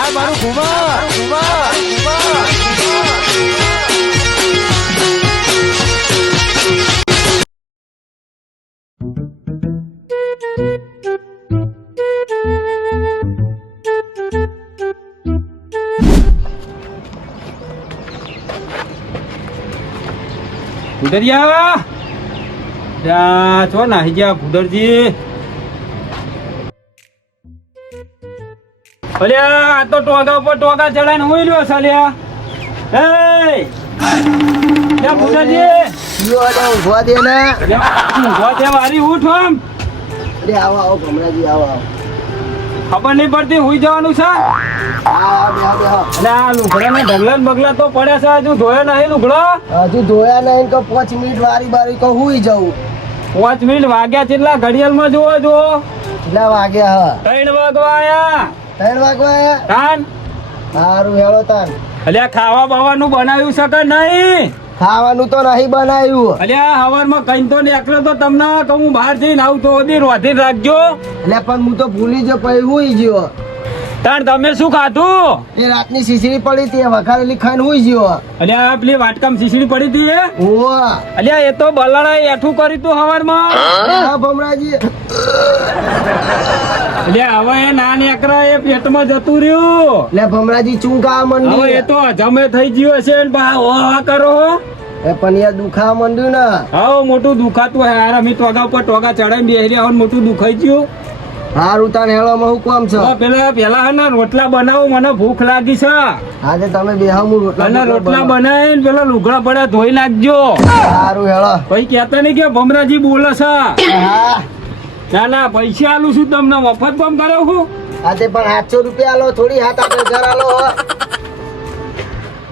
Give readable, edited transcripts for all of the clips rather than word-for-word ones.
આ મારું ઘુમા ભૂદરિયા છો નાહી ગયા ભૂદરજી. અલ્યા આ તો ટોગા ઉપર ટોગા ચડાઈને હું લ્યો સાલ્યા. એ ભૂદરજી ઊંઘવા દે ને. ઊંઘવા દે વારી ઉઠ આમ. આવો આવો ભમરાજી આવો આવો. ખબર નહીં પડતી હુઈ જવાનું છે. આ લુગડા ઢગલા બગલા તો પડ્યા છે. હજુ ધોયા નહીં લુગડો. હજુ ધોયા નહીં તો 5 મિનિટ વારી બારી તો હુઈ જવું. 5 મિનિટ વાગ્યા કેટલા ઘડિયાળમાં જોવો જો. કેટલા વાગ્યા? 3 વાગવા આયા. 3 વાગવા આયા. તાન સારું હેળો તાન. અલ્યા ખાવા બાવાનું બનાવ્યું છે કે નહીં? ખાવાનું તો નહીં બનાવ્યું. અલ્યા હવારમાં કઈ તો નીકળો તો તમને કહું બહાર જઈને આવું તો રોધીને રાખજો. એટલે પણ હું તો ભૂલી ગયો પછી હુઈ ગયો. તાણ તમે શું ખાધું? એ રાતની શીશડી પડી હતી વઘારેલી ખાઈને હુઈ ગયો. અલ્યા પેલી વાટકામ શીશડી પડી હતી. ઓવા અલ્યા એ તો બલાડા એઠું કર્યું તું હવારમાં. હા ભમરાજી. અલ્યા હવે એ ના નીકળે એ પેટમાં જતું રહ્યું. એટલે ભમરાજી ચૂંકા હવે મંડી. એ તો જમે થઈ ગયો હશે ને બા ઓવા કરો. એ પણ યાર દુખા મંડ્યું ને. હા મોટું દુખાતું હે યાર. અમે ટોગા ઉપર ટોગા ચડાઈને બેહી રહ્યા મોટું દુખાઈ ગયું. હારું તાન હેળો માં હું કોમ છો. પેલા હે ને રોટલા બનાવો મને ભૂખ લાગી છે. આજે તમે બેહો હું અને રોટલા બનાવીને પેલા લુગડા પડ્યા ધોઈ નાખજો. હારું હેળો. ભાઈ કેતા નહીં કે ભમરાજી બોલે છે. હા ના ના પૈસા આલું છું તમને મફત કામ કર્યો છું. આજે પણ 700 રૂપિયા આલો થોડી 7-8 આલો.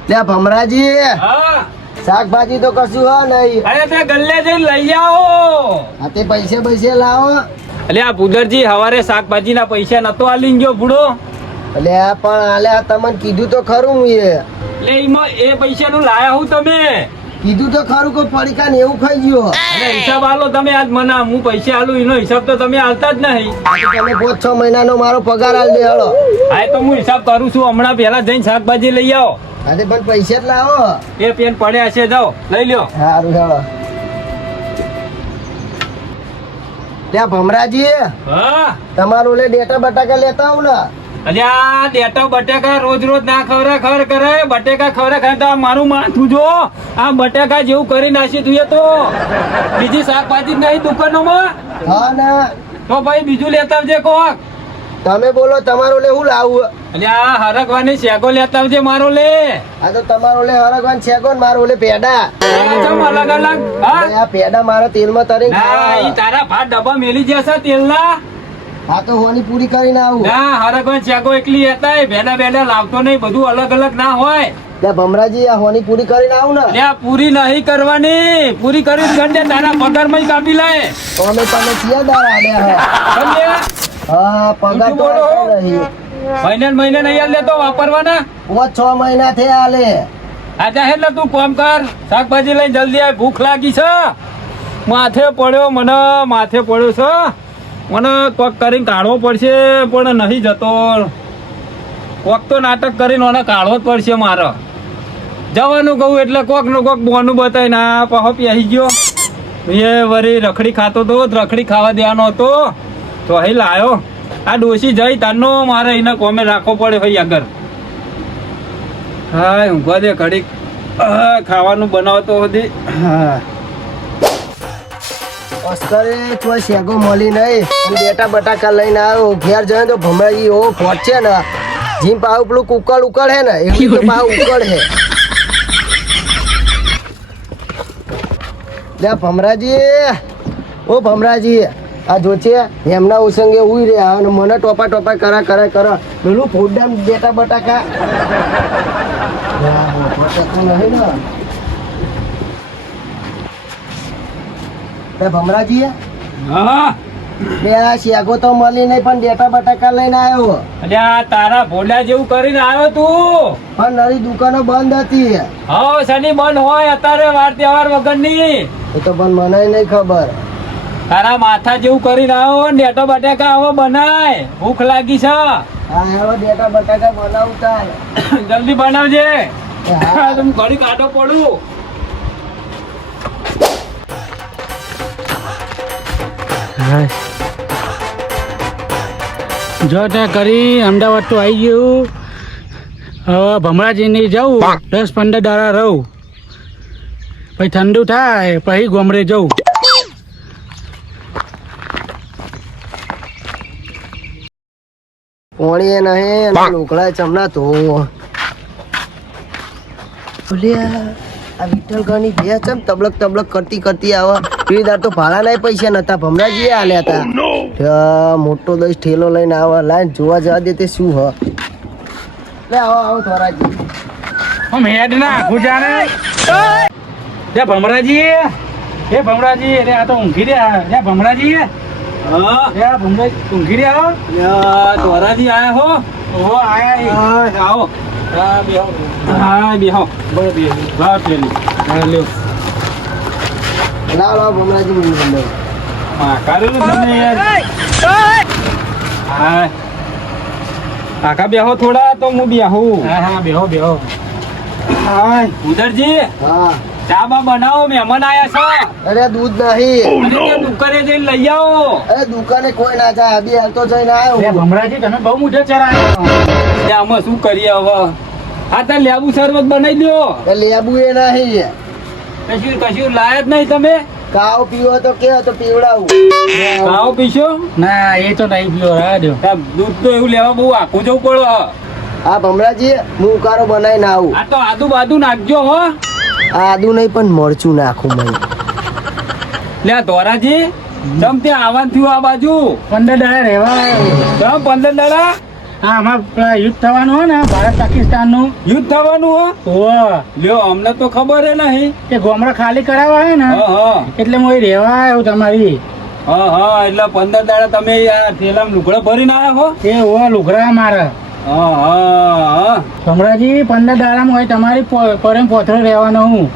લે ભમરાજી હા શાકભાજી તો કશું હો નહીં. અરે તે ગલ્લે જઈને લઈ આવો. આ તે પૈસે લાવો. એટલે આ ભૂદરજી હવારે શાકભાજી ના પૈસા નતો આલી ગયો ભૂડો. એટલે આ પણ આલે તમને કીધું તો ખરું હું એટલે એમાં એ પૈસા નું લાયા હું તમે. કીધું તો ખરું કે પડીકા ને એવું ખાઈ ગયો. એટલે હિસાબ આલો તમે આજ મને હું પૈસા આલું એનો હિસાબ તો તમે આલતા જ નહીં. તમે 5-6 મહિનાનો મારો પગાર આલ દે હળો. હા તો હું હિસાબ કરું છું હમણાં પેલા જઈને શાકભાજી લઈ આવો. આજે પણ પૈસા જ લાવો. એ પેન પડ્યા છે જાઓ લઈ લ્યો. સારું હેળો. ત્યાં ભમરાજી હા તમારું લે ડેટા બટાકા લેતા આવું ને. અલ્યા દેતો બટેકા રોજ રોજ ના ખબર કરે. બટેકા ખબર ખાય તો મારું માથું જો. આ બટેકા જેવું કરી નાખી તું તો બીજી શાકભાજી નહીં દુકાનોમાં. હા ના તો ભાઈ બીજું લેતા આવજે કોક. તમે બોલો તમારો લે હું લાવું. અલ્યા હરકવાની શેકો લેતા આવજે મારો લે. આ તો તમારો લે હરગવાન છે કોણ મારો લે પેડા. ચમ અલગ અલગ. હા આ પેડા મારા તેલમાં તરીને ના ખાવા. ઈ તારા ભાત ડબ્બા મેલી જશે તેલના. આ તો હોની પૂરી કરીને આવું. ના હરકવાન શેકો એકલી હતા ભેડા ભેડા લાવતો નહીં. બધું અલગ અલગ ના હોય. લે ભમરાજી આ હોની પૂરી કરીને આવું ને. લ્યા પૂરી નહીં કરવાની. પૂરી કરી ગંડે તારા પગારમાં કાપી લે. તો અમે તમે ચિયાદાર આલ્યા હે. સમજે? હા પગાર તો બોલો. આપ્યો નહીં. મહિને નહીં આલે તો વાપરવાના. 5-6 મહિના થયા આલે. આજે એટલે તું કામ કર શાકભાજી લઈને જલ્દી આવ. ભૂખ લાગી છે. માથે પડ્યો છે. મને કોક કરીને કાઢવો પડશે પણ નહીં જતો. કોક તો નાટક કરીને મને કાઢવો જ પડશે મારે. જવાનું કહું એટલે કોક નું કોક બોનું બતાવી ના પાહો પ્યાહી ગયો. એ વળી રખડી ખાતો તો રખડી ખાવા દેવાનો હતો તો અહીં લાયો. આ ડોસી જઈ તારનો મારે એને કોમે રાખવો પડે ભાઈ આગળ. હા ઊંઘવા દે ઘડીક. ખાવાનું બનાવતો હતી. હા અસ્કરે કોઈ શેગો મળી નહીં. બેટા બટાકા લઈને આવ્યો. ઘેર જાય તો ભમરાજી એવો ફોટ છે ને. જીમ પાવ પેલું ઉકળ હે ને એટલી તો પાવ ઉકળ હે. લે ભમરાજી ઓ ભમરાજી આ જો છે એમના ઉસંગે ઉઈ રહ્યા અને મને ટોપા કરા પેલું ફૂડડામ બેટા બટાકા. નહીં ને ભમરાજી હા બે આ શેગો તો મળી નહીં પણ ડેટા બટાકા લઈને આવ્યો. અલ્યા તારા ભોલા જેવું કરીને આવ્યો તું. પણ નવી દુકાનો બંધ હતી. હા શની બંધ હોય અત્યારે વાર તહેવાર વગરની. એ તો પણ મને નહીં ખબર. તારા માથા જેવું કરીને આવ્યો ડેટો બટાકા આવો બનાય. ભૂખ લાગી છે. હા હવે બેટા બટાકા બનાવતા જલ્દી બનાવજે હા. તમે ઘડી કાઢો પડું. જો ત્યાં કરી અમદાવાદ તો આવી ગયું. હવે ભમરાજીને જવું 10-15 દાડા રહું, પછી ઠંડુ થાય પછી ગોમડે જવું. પોણી એ નહીં અને લુગડા ચમના તો બોલ્યા આ વિઠ્ઠલ ગણી બે ચમ તબલક તબલક કરતી કરતી આવે પેલી દાર તો ભાડા ના પૈસા નતા ભમરાજી આલ્યા હતા ત્યાં મોટો દસ ઠેલો લઈને આવે લાઈન જોવા જવા દે તે શું હ લે આવો આવો ધોરાજી આમ હેડ ના આખું જાણે. ભમરાજી એ ભમરાજી, અરે આ તો ઊંઘી રહ્યા. ભમરાજી હા ભમરાજી ઊંઘી રહ્યા. ધોરાજી આયા હો. ઓહો આયા. આવો. હા બેહો. હા બેહો. બરાબર બેહો. લાવ પેલી. હા લ્યો. લાવ લાવ ભમરાજી મને હા કાઢેલું તમને યાર. હા કાકા બેહો થોડા તો હું બેહું. હા હા બેહો બેહો. હા ઉદરજી હા ચા બા બનાવો, મહેમાન આયા છે. અરે દૂધ નહીં અને ત્યાં દુકાને જઈને લઈ આવો. અરે દુકાને કોઈ ના જાય અભી હાલ તો જઈને અરે આવ્યો ભમરાજી તમે બહુ મોઢે ચરાયો. એટલે આમાં શું કરીએ હવે? આ તાર લેબુ શરબત બનાવી દો. લેબુ એ નહીં કશું લાયા જ નહીં તમે. કાવ પીવો તો કે તો પીવડાવું ખાઓ પીશો. ના એ તો નહીં પીવો. હા દો. આ દૂધ તો એવું લેવા બહુ આખું જવું પડે. હા ભમરાજી હું ઉકારો બનાવીને આવું આ તો આદુ બાદુ નાખજો હો. આદુ નહીં પણ મરચું નાખું મેં લે ધોરાજી તમ ત્યાં આવવાનું થયું આ બાજુ. 15 દાડા રહેવા. તમ 15 દાડા હા અમારે પેલા યુદ્ધ થવાનું હોય ને ભારત પાકિસ્તાન નું. યુદ્ધ થવાનું હો. ઓહ લ્યો અમને તો ખબર હે નહીં. એ ગોમડા ખાલી કરાવવા હોય ને હા હા એટલે હું અહીં રહેવા આવ્યો તમારી. હા હા એટલે 15 દાડા તમે આ થેલામાં લુગડો ભરીને આવ્યા હો. એ ઓ લુગડા મારા હા હા હા ભમરાજી 15 દાડામાં હોય તમારી પરમ પોથરે રહેવાનો હું.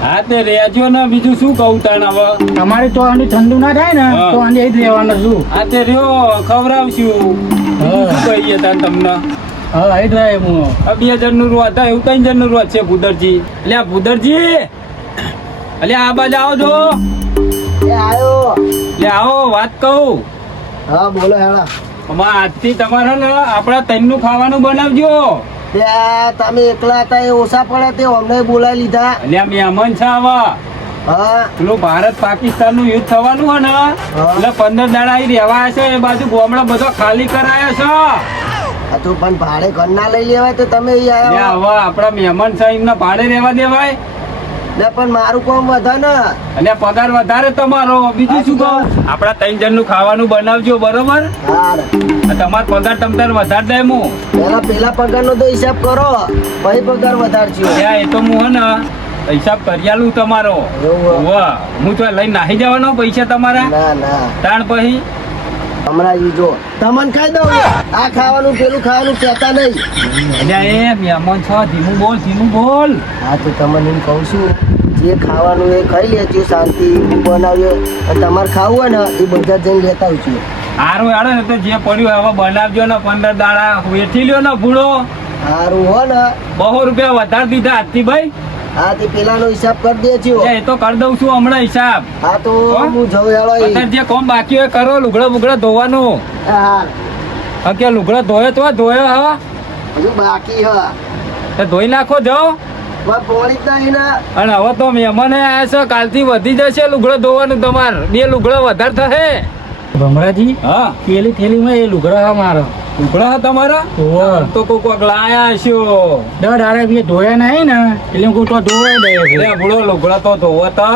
હા તે રેજો ને બીજું શું કહું તાણ હવે. તમારી તો આની ઠંડુ ના થાય ને હા. તો આની જ રહેવાનો છું. આ તે રહ્યો ખવડાવશું. બીજું શું કહીએ તાણ તમને. હા અહીં જ રહે હું. આ 2 જણનું રોજ હતા એવું 3 જણનું રોજ છે ભૂદરજી. એટલે ભૂદરજી એટલે આ બાજુ આવજો. એ આયો એટલે આવો વાત કહું. હા બોલો હેડા અમારા આજથી તમારે ને આપણા તૈનનું ખાવાનું બનાવજો. ત્યાં તમે એકલા હતા એ ઓછા પડે તે અમને બોલાવી લીધા એટલે આ મહેમાન છે આવા. હા પેલું ભારત પાકિસ્તાન નું યુદ્ધ થવાનું હોય ને એટલે 15 દાડા અહીં રહેવા છે. એ બાજુ ગામડા બધો ખાલી કરાયો છે. આ તો પણ ભાડે ઘર ના લઈ લેવાય તો તમે અહીં એટલે આવ્યા હવે આપણા મહેમાન છે એમને ભાડે રહેવા દેવાય. ને પણ મારું કોમ વધે ને એટલે પગાર વધારે તમારો. બીજું શું કહું આપણા 3 જણનું ખાવાનું બનાવજો બરોબર. હા તમારો પગાર તમ તાર વધારે દે હું. પેલા પગારનો તો હિસાબ કરો પછી પગાર વધારજો ત્યાં એ તો હું હે ને હિસાબ કરી આલું તમારો. એવું વાહ હું તો લઈને નાહી જવાનો પૈસા તમારા. ના ના તાણ પછી હમણાં ઈ જો તમને ખાઈ દઉં આ ખાવાનું પેલું ખાવાનું કહેતા નહીં એટલે એ મહેમાન છો ધીમું બોલ ધીમું બોલ. હા તો તમને એમ કહું છું જે ખાવાનું એ ખાઈ લેજો શાંતિ હું બનાવ્યો અને તમારે ખાવું હોય ને એ બધા જઈને લેતા આવજો હારું યાર ને તો જે પડ્યું હવે બનાવજો ને 15 દાડા વેઠી લ્યો ને ભૂડો. સારું હો ને 200 રૂપિયા વધારે દીધા આજથી ભાઈ. હા તે પેલાનો હિસાબ કરી દેજો એ તો કરી દઉં છું હમણાં હિસાબ. હા તો હો? હું જઉં હેળો અત્યારે જે કોમ બાકી હોય કરો. લુગડા બુગડા ધોવાનું. હા કે લુગડા ધોયો તો ધોયો હા હજુ બાકી હ તો ધોઈ નાખો જાઓ. પોણી જ નહીં ને અને હવે તો મહેમાન આવ્યા છે કાલથી વધી જશે લુગડો ધોવાનું તમારે. 2 લુગડા વધારે થશે. ભમરાજી હા પેલી થેલીમાં એ લુગડા મારા. લુગડા હે તમારા ઓહ તો કોક લાયા હશો. 10 દાડા બી ધોયા નહીં ને એટલે હું તો ધોવાઈ દે. એટલે ભૂડો લુગડા તો ધોવો તો.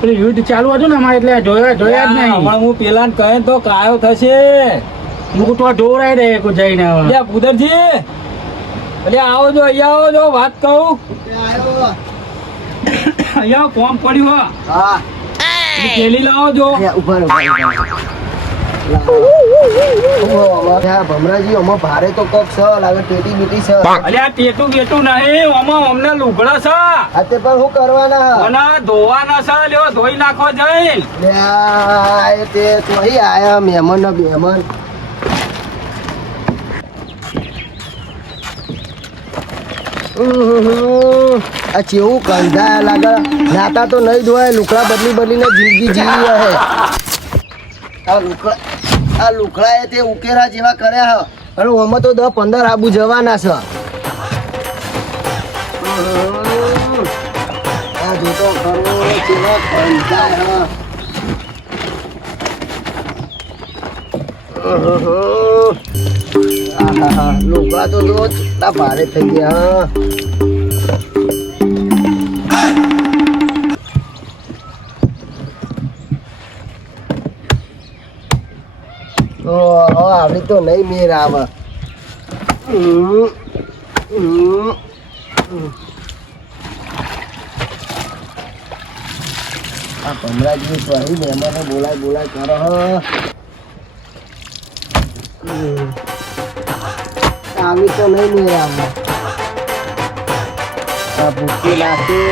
પેલું યુદ્ધ ચાલુ હતું ને અમારે એટલે જોયા જ નહીં. હમણાં હું પેલા કહે તો કાયો થશે. હું તો ઢોરાઈ દે જઈને હવે. એટલે ભૂદરજી એટલે આવો જો અહીંયા આવો જો વાત કહું. આવ્યો અહીંયા કોમ પડ્યું હો. હા પેલી લાવો જો. ઉભા ભમરાજી અમાર ભારે તો કોક છે લાગે ટેટી બીટી છે અલ્યા આ ટેટું બેટું નહીં આમાં અમને લુગડા છે. આ તે પણ શું કરવાના અને ધોવાના છે. લ્યો ધોઈ નાખો જઈને. લે આ એ તે તો અહીં આયા મહેમાન ના મહેમાન આ ચેવું કંધાયા લાગે નાતા તો નહીં ધોવાય લુકડા બદલીને જિંદગી જીવી હે આ લુકડાએ તે ઉકેરા જેવા કર્યા હે અને ઓમાં તો 10-15 આબુ જવાના છે આ જોતો ખરો કેવા કંધાય લુકડા તો જો કેટલા ભારે થઈ ગયા આવી તો નહીં મેર આવે આ ભમરાજી તો અહીં મહેમાનો બોલાય કરો આવી તો નહીં મેર આવે ભૂખી લાગે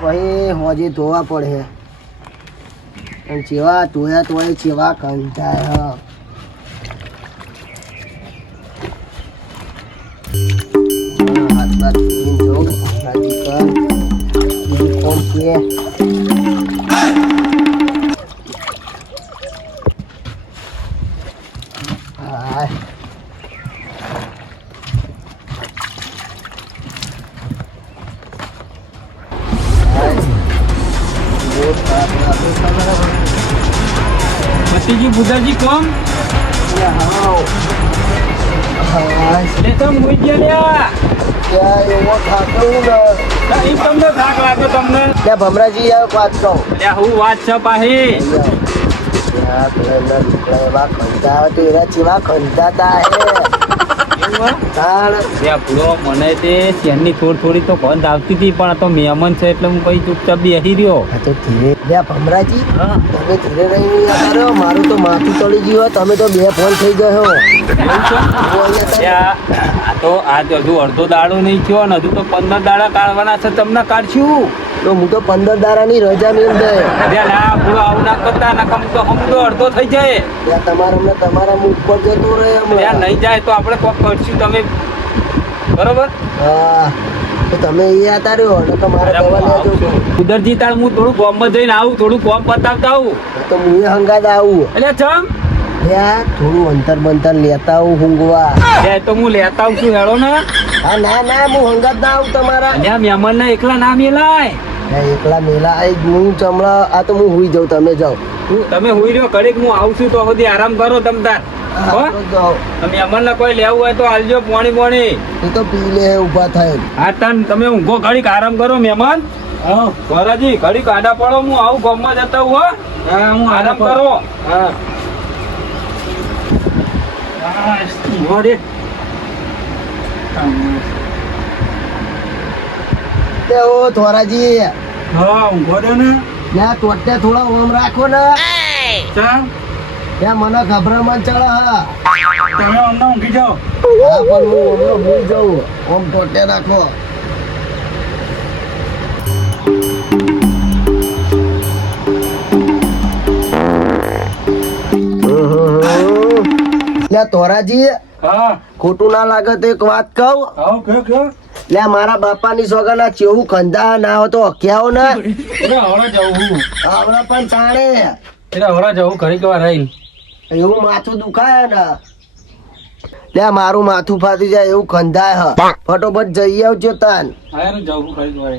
પછી હોજે ધોવા પડે અને જેવા ધોયા તોય જેવા કંટાય હાથ બાદ જોઉં રાજી કર કોમ છે ભતીજી બુધાજી કોમ તમને થાક લાગે તમને ભમરાજી વાત કહું હું વાત છે પાહી એવા ખંતા એના જેવા ખંતાતા મને તે શેરની થોડી તો બંધ આવતી હતી પણ આ તો મહેમાન છે એટલે હું પછી ચૂપચાપ બેસી રહ્યો તો ધીરે ભમરાજી તમે ધીરે રહી કર્યો મારું તો માથું ચડી ગયું તમે તો 2 ફોન થઈ ગયો તો આજ હજુ અડધો દાડો નહીં થયો ને હજુ તો 15 દાડા કાઢવાના છે તમને કાઢશું તો હું તો 15 દાડાની રજા મેં દે આવું ના કરતા ના કમ તો હમણાં અડધો થઈ જાય તમારા મુખ પર જતો રહે નહીં જાય તો આપણે કોક કરશું તમે બરોબર હા તો તમે એ આતા રહ્યો ને તમારે દવા લેજો કુદરતી તાર હું થોડું ગામમાં જઈને આવું થોડું કોમ બતાવતા આવું તો હું એ હંગાત આવું એટલે ચમ થોડું અંતર બંતર લેતા આવું ઊંઘવા તો હું લેતા આવું છું હેડો ને હા ના હું હંગાત ના આવું તમારા મહેમાન ના એકલા ના મેલાય એકલા મેલા હું ચમડા આ તો હું હુઈ જાઉં તમે જાઓ તમે હુઈ રહ્યો ઘડીક હું આવું છું તો સુધી આરામ કરો તમ તાર મહેમાન ને કોઈ લેવું હોય તો હાલજો પોણી એ તો પી લે ઉભા થાય હા તન તમે ઊંઘો ઘડીક આરામ કરો મહેમાન વરાજી ઘડીક આડા પડો હું આવું ગામમાં જતા હું હું આરામ કરો હા થોરાજી હા ઊંઘો દે ને ત્યાં તોટે થોડા ઓમ રાખો ને ત્યાં મને ગભરામણ ચડે હા તમે અમને ઊંઘી જાઓ હા પણ હું ભૂલ જાઉં ઓમ તોટે રાખો તોરાજી હા ખોટું ના લાગે તો એક વાત કહું લે મારા બાપાની સોગના ચેવું ખંધા ના હો તો અખ્યાઓ ને હવડા જવું આવડા પણ ચાણે એટલે હવડા જવું ઘડી વાર રહીને એવું માથું દુખાય ને લે મારું માથું ફાટી જાય એવું ખંધાય હ ફટોફટ જઈ આવજો તાન હા જવું ઘડી વાર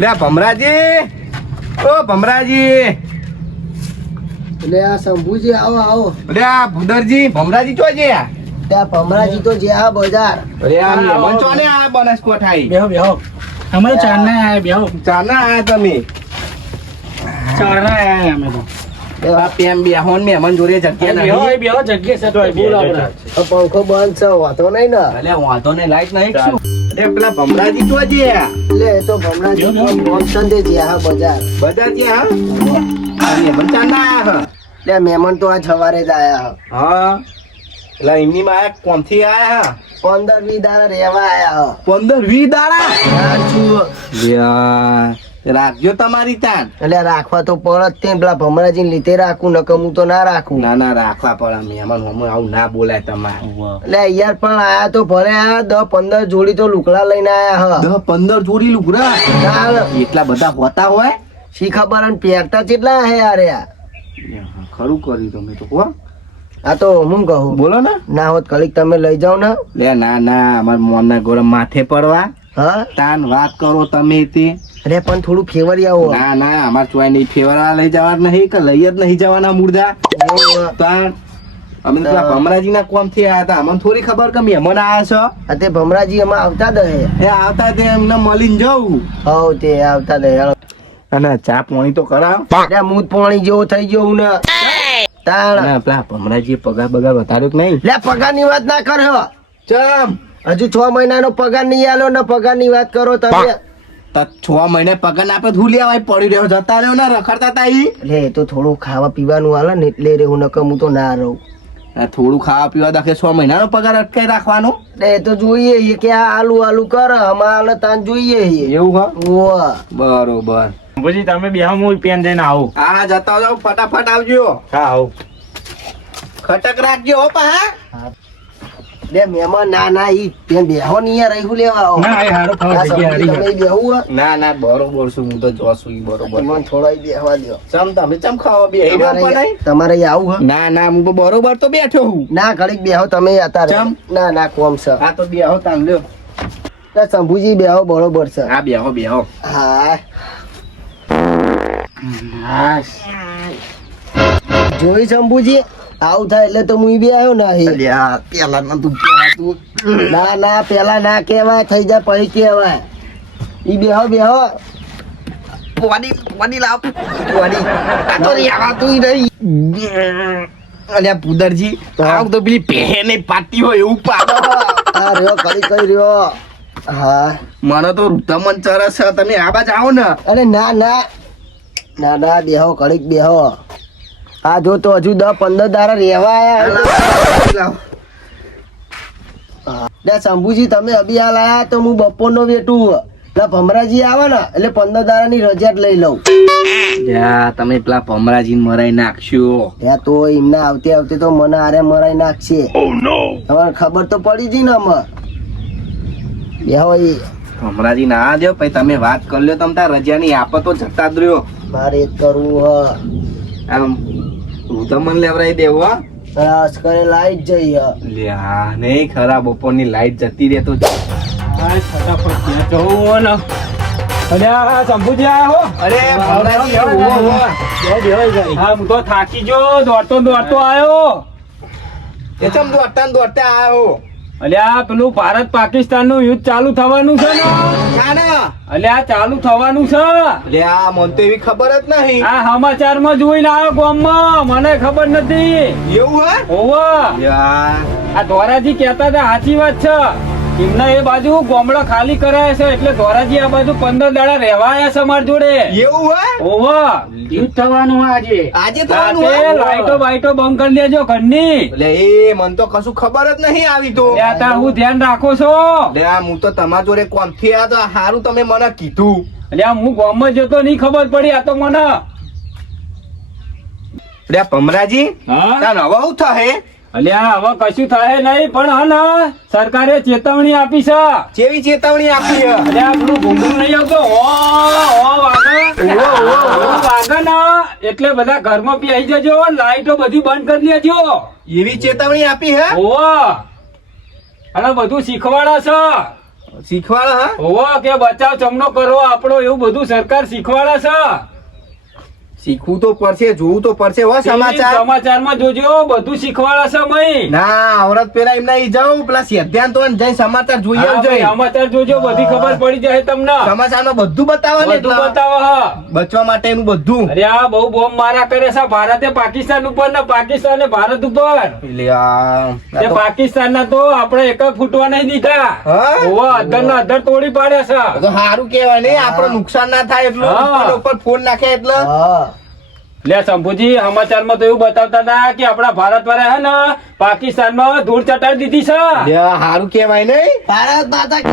લે ભમરાજી ઓ ભમરાજી એટલે આ શંભુજી આવો આવો. અરે આ ભુદરજી ભમરાજી ચો છે ત્યાં ભમરાજી તો જ્યાં બજાર. અરે આ મહેમાન ચો ને આ બનાસકોઠા આઈ બેહો બેહો અમે તો ચારના આયા બેહો ચાના આયા તમે ચારના આયા અમે તો આ પેમ બેહો ને મહેમાન જોડે જગ્યા બેહો નહીં બેહો જગ્યા છે તો બોલ આપણે આ પંખો બંધ છે વાતો નહીં ને. અલે વાંધો ને લાઈટ નહીં શું અરે પેલા ભમરાજી ચો છે એટલે એ તો ભમરાજી મોનસન દે જ્યાં બજાર. બધા છે હા મહેમાન ચાના આયા એટલે મહેમાન તો આજ સવારે જ આયા. હા એટલે એમની માં કોણથી આયા 15-20 દાડા રહેવા આયા. 15-20 દાડા સાચું. રાખજો તમારી તાન એટલે રાખવા તો પડત તે પેલા ભમરાજી લીધે રાખું નકમ હું તો ના રાખું. ના ના રાખવા પડે મહેમાન હમણાં આવું ના બોલાય તમારે એટલે યાર પણ આયા તો ભલે આયા 10-15 જોડી તો લુકડા લઈને આયા 10-15 જોડી લુગડા એટલા બધા હોતા હોય શી ખબર અને પહેરતા કેટલા હે યાર આ. ખરું કર્યું તમે તો હો આ તો હું કહું બોલો ને ના હોત કલીક તમે લઈ જાઓ ને. લે ના ના અમાર મોના ગોરમ માથે પડવા હા તાન વાત કરો તમે તે અરે પણ થોડું ફેવરી આવો. ના ના અમાર ચોય નહીં ફેવરા લઈ જવા નહીં કે લઈ જ નહીં જવાના મુર્દા તાન અમે તો ભમરાજી ના કોમ થી આયા હતા અમને થોડી ખબર કે મહેમાન આયા છો આ તે ભમરાજી એમાં આવતા દે. એ આવતા તે એમને મળીને જવું હવ તે આવતા દે. અને ચા પાણી તો કરાવ અરે મૂત પાણી જેવો થઈ ગયો હું ને તાણ. અને પેલા ભમરાજી પગાર બગાર વધાર્યો કે નહીં લે પગાર ની વાત ના કર્યો. ચમ હજુ 6 મહિનાનો પગાર નહીં આલો ને પગાર ની વાત કરો તમે. 6 મહિને પગાર ના આપે ધૂ લેવાય પડી રહ્યો જતા રહ્યો ને રખડતા તા ઈ એટલે એ તો થોડું ખાવા પીવાનું આલે ને એટલે રહેવું નકમ હું તો ના રહું. આ થોડું ખાવા પીવા દાખે 6 મહિનાનો પગાર અટકાઈ રાખવાનો એટલે એ તો જોઈએ એ કે આ આલુ કર અમારે તાન જોઈએ એ. એવું હા ઓવા. બરોબર પછી તમે બે હું પેન જઈને આવો. હા જતા જાવ ફટાફટ આવજો હા આવો. ખટક રાખજો હો પા લે મહેમાન ના ના ઈ પેન બેહો ની યાર રહી લેવા આવો. ના એ હારો આ ખાવા જગ્યા સમજી હારી તમે બેહવું હે? ના ના બરોબર છું હું તો જોશું ઈ બરોબર મને થોડા બેહવા દો. ચમ તમે ચમ ખાવા બે તમારે અહીંયા આવું હે? ના ના હું તો બરોબર તો બેઠો હું ના ઘડીક બેહો તમે અત્યારે. ચમ? ના ના કોમ છે. આ તો બેહો તાન લ્યો તો શંભુજી બેહો બરોબર છે. હા બેહો બેહો હા હા જોઈ શંભુજી આવું થાય એટલે તો હું બી આવ્યો ના. પેલા નતું કહેવાતું ના ના પેલા ના કેવાય થઈ જાય પછી કેવાય. ઈ બેહો બેહો. પાણી લાવ પાણી આ તો રહેવાતું નહીં અલ્યા પુદરજી આવ તો પેલી પહેને પાટી હોય એવું પાડો આ રહ્યો કઈ રહ્યો. હા મને તો ઋતમન ચરસ છે તમે આ બાજ આવો ને અરે ના ના ના ના બેહો કડીક બેહો. આ જો તો હજુ 10-15 દાડા રહેવા આયા. લે શંભુજી તમે અભી હાલ આયા તો હું બપોરનો વેટું. એટલે ભમરાજી આવે ને એટલે 15 દાડાની રજા જ લઈ લઉં. તમે પેલા ભમરાજીને મરાઈ નાખશો ત્યાં તો એમને આવતે આવતે તો મને આરે મરાઈ નાખશે. તમારે ખબર તો પડી ગઈ ને અમે બેહો. ઈ ભમરાજી ના દો પછી તમે વાત કરી લ્યો તમે તાર રજાની આપો તો જતા જ રહ્યો મારે જ કરવું હ. આમ ઋતમન લેવરાઈ દેવો અસ્કરે લાઈટ જઈ હ. લ્યા નહીં ખરા બપોરની લાઈટ જતી રહે તો ફટાફટ ત્યાં જવું ને. અલ્યા શંભુજી આયા હો. અરે ભમરાજી હા હું તો થાકી ગયો દોડતો આવ્યો. એ ચમ દોડતા આવ્યો અલ્યા પેલું ભારત પાકિસ્તાન નું યુદ્ધ ચાલુ થવાનું છે ને. અલ્યા ચાલુ થવાનું છે. લ્યા મને તો એવી ખબર જ નહીં આ સમાચાર માં જોઈને આવ્યો ગામમાં મને ખબર નથી. એવું હે ઓવા લ્યા આ ધોરાજી કહેતા હતા સાચી વાત છે. એમના એ બાજુ ગોમડો ખાલી કરાયા છે એટલે ધોરાજી આ બાજુ 15 દાડા રહેવા આવ્યા છે અમાર જોડે. એવું હે ઓવા યુદ્ધ થવાનું આજે આજે થવાનું રાતે હે? લાઈટો બાઈટો બંધ કરી દેજો ઘરની. લે એ મને તો કશું ખબર જ નહીં આવી તો લ્યા તાર હું ધ્યાન રાખો છો. લ્યા હું તો તમારા જોડે કોમથી આ તો હારું તમે મને કીધું લ્યા હું ગામમાં જતો નહીં ખબર પડી આ તો મને. લ્યા ભમરાજી હા તાન હવે શું થાય અલ્યા હવે કશું થાય નહીં પણ હા ને સરકારે ચેતવણી આપી છે. જેવી ચેતવણી આપી છે અલ્યા પેલું ઘૂંઘરું નહીં આવતો વાગે ને એટલે બધા ઘરમાં બી આવી જજો લાઈટો બધી બંધ કરી દેજો. એવી ચેતવણી આપી હે ઓવા અને બધું શીખવાડે છે. શીખવાડ હા ઓવા કે બચાવ ચમનો કરો આપણો એવું બધું સરકાર શીખવાડે છે. શીખવું તો પડશે, જોવું તો પડશે હો સમાચાર. સમાચારમાં જોજો, બધું શીખવાડે છે મય. ના આવરત પેલા એમના ઈ જાઉં પેલા શેઠિયાન તો જઈને સમાચાર જોઈ હા, આવજો. ભાઈ, સમાચાર જોજો, બધી ખબર પડી જાય તમને. સમાચારમાં બધું બતાવે ને બધું એટલે બતાવો હા. બચવા માટેનું બધું. અરે આ બહુ બોમ્બ મારા કરે છે ભારતે પાકિસ્તાન ઉપર ને પાકિસ્તાને ભારત ઉપર. એટલે આ તે પાકિસ્તાન ના તો આપણે એક ફૂટવા નહીં દીધા. હા? ઓવા અધર ના અધર તોડી પાડે છે. તો સારું કેવાય ને આપણે નુકસાન ના થાય એટલું હા. ઉપર ઉપર ફોન નાખે એટલે હા લે શંભુજી, સમાચારમાં તો એવું બતાવતા હતા કે આપણા ભારત વાળા હે ને પાકિસ્તાન માં ધૂળ ચટાડી દીધી છે. લે, સારું કેવાય ને. ભારત માતા કી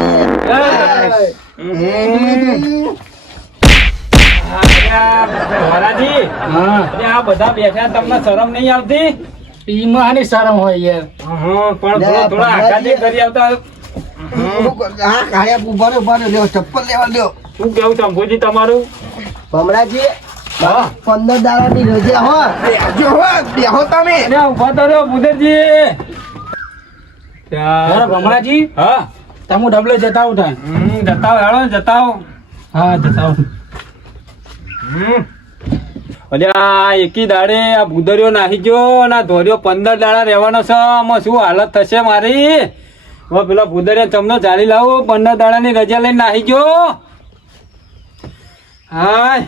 મહારાજી, હા અરે આ બધા બેઠા તમને શરમ નહીં આવતી? ઈમાં આની શરમ હોય યાર. પણ લે, થોડા આઘાતી કરી આવતા. હા કાળિયા ઉભા રહ્યો લ્યો ચપ્પલ લેવા લ્યો શું કેવું શંભુજી તમારું? ભમરાજી હા 15 દાડાની રજા હો બેહજો હો, બેહો તમે. અરે ઉભા તો રહ્યો બુધરજી. અરે ભમરાજી, હા તમે ડબલે જતા આવો તાન. જતાઓ હેડો જતાઓ. હા જતા આવો. અલ્યા એકી દાડે આ ભૂદરિયો નાહી ગયો અને આ ધોર્યો 15 દાડા રહેવાનો છે. આમાં શું હાલત થશે મારી? હવે પેલા ભૂદરિયા ચમનો ચાલી લાવો, 15 દાડાની રજા લઈને નાહી ગયો. હાય